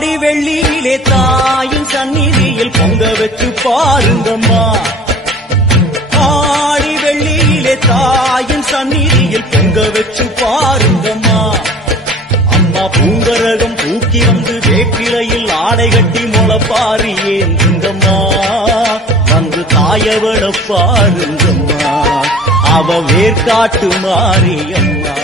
ஆடி வெள்ளியிலே தாயின் சந்நிதியில் பொங்க வச்சு பாருங்கம்மா. ஆடி வெள்ளியிலே தாயின் சந்நிதியில் பொங்க வச்சு பாருங்கம்மா. அம்மா பூங்கரகம் தூக்கி வந்து வேப்பிலையில் ஆடை கட்டி முளப்பாரி ஏந்துங்கம்மா. வந்து தாயவள பாருங்கம்மா, அவ வேர்காட்டு மாரியம்மா.